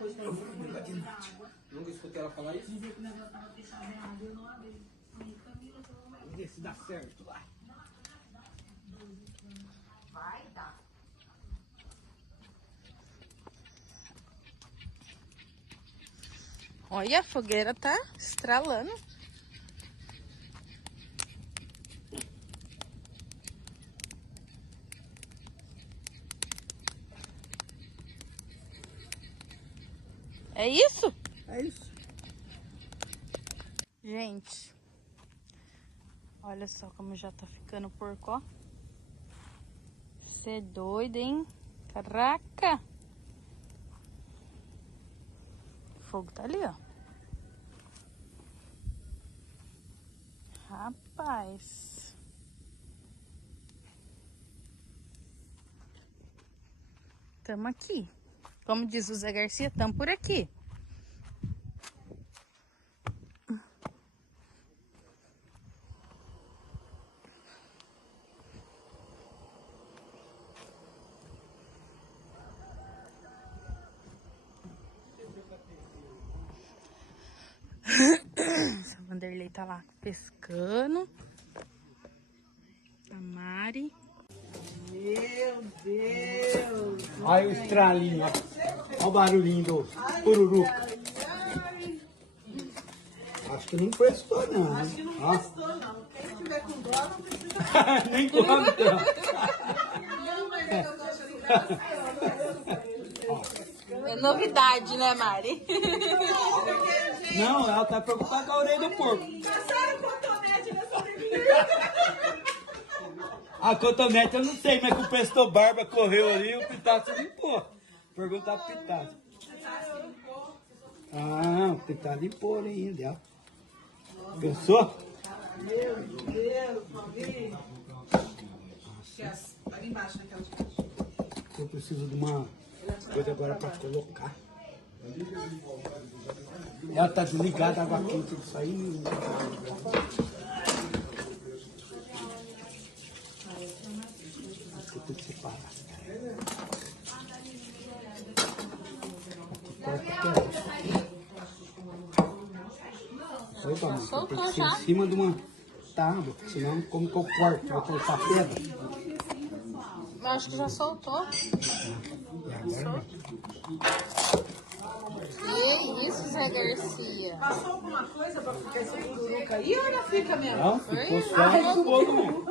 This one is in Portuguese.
Eu vou brigar de noite. Nunca escutei ela falar isso? Vamos ver se dá certo lá. Vai dar. Olha, a fogueira tá estralando. É isso? É isso. Gente, olha só como já tá ficando porco, ó. Você é doido, hein? Caraca! O fogo tá ali, ó. Rapaz. Tamo aqui. Como diz o Zé Garcia, tamo por aqui. O Vanderlei tá lá pescando. A Mari. Meu Deus. Olha o estralinho, ó. Olha o barulhinho do pururuca. Acho que não prestou, não. Acho que não Ó. prestou, não. Quem tiver com dó não precisa. Nem conta. Não, mas eu tô achando engraçado. É novidade, né, Mari? Não, ela tá preocupada com a orelha do porco. Passaram o cotonete nessa orelhinha. A cotonete eu não sei, mas que o Presto Barba correu ali e o Pitato limpou. Perguntar pro Pitato. Ah, o Pitato limpou a orelhinha dela. Pensou? Meu Deus, Paulinho. Ali embaixo, naquela de baixo. Eu preciso de uma coisa agora pra colocar. Ela tá desligada, a água quente, isso aí. Acho que eu tenho que separar. Opa, mano, Soltou tem que ser já? em cima de uma tábua, senão como que eu corto? Vou cortar pedra. Eu acho que já soltou. E agora, Que isso, Zé Garcia? Passou alguma coisa pra ficar esse pururuca aí ou ainda fica mesmo? não, ficou só no fogo mesmo.